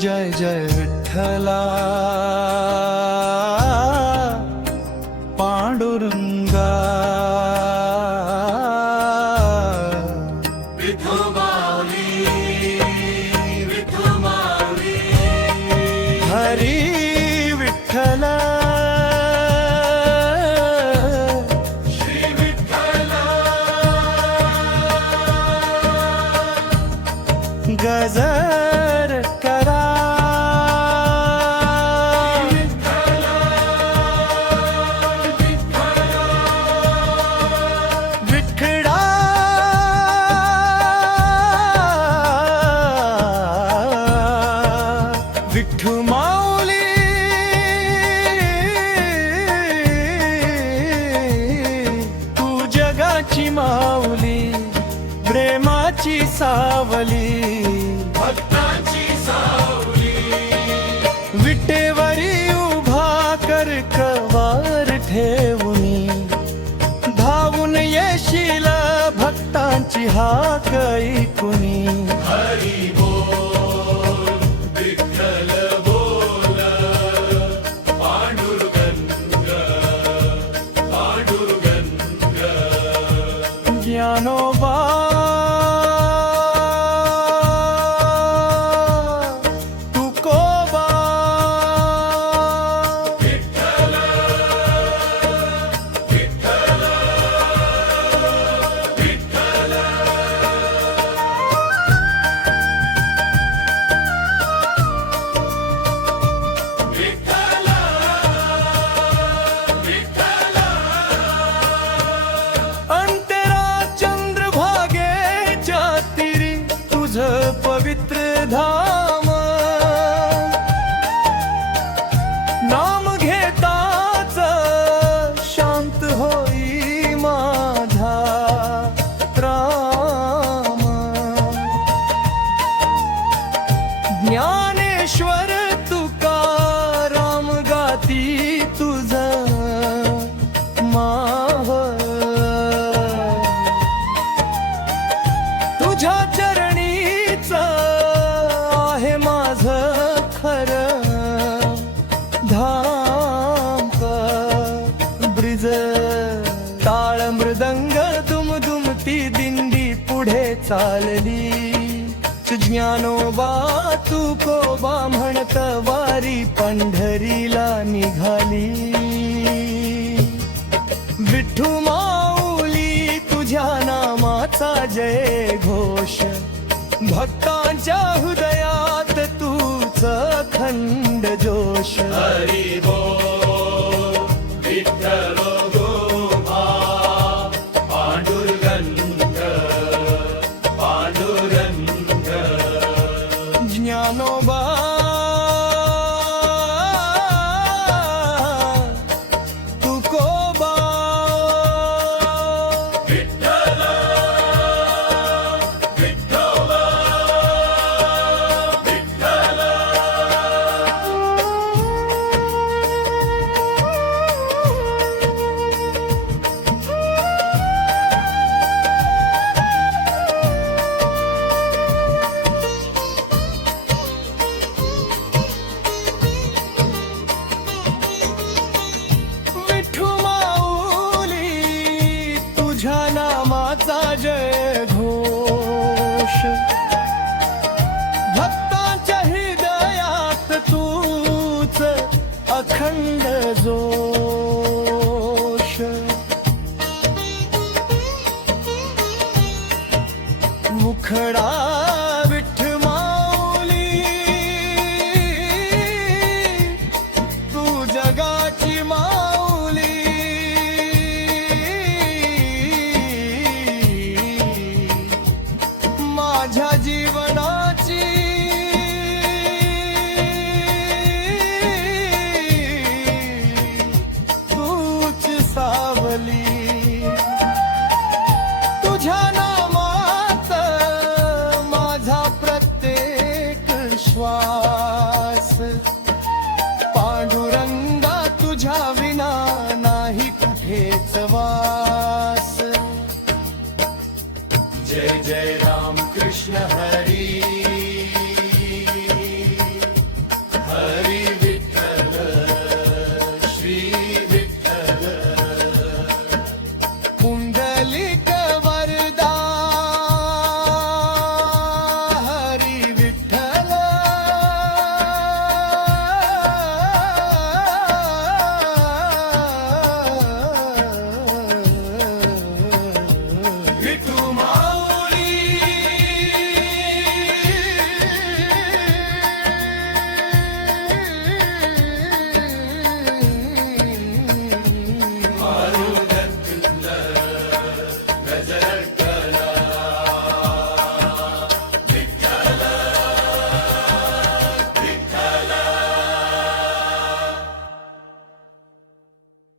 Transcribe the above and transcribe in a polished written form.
जय जय विठ्ठला पांडुरंगा हरी विठ्ठला गजर करा विठ्ठला विठ्ठू माऊली तू जगाची माऊली प्रेमाची सावली विटेवरी उभा कर कवार ठेवूनी धावून येशील भक्तांची हाक ऐकुनी हरी बोल विठ्ठल बोल पांडुरंग पांडुरंग ज्ञानोबा पवित्र धाम नाम घेताच शांत होई माझा राम ज्ञानेश्वर तुकाराम गाती तुझ माव तुझ्या चरणी आहे माझ खर धाम ब्रिज टाळ मृदंग दुम दुमती दिंडी पुढे चालली ज्ञानोबा तुकोबा म्हणत वारी पंढरीला निघाली विठ्ठू माऊली तुझ्या नामाचा जय घोष भक्तांच्या हृदयात तूच खंड जोश हरी बोल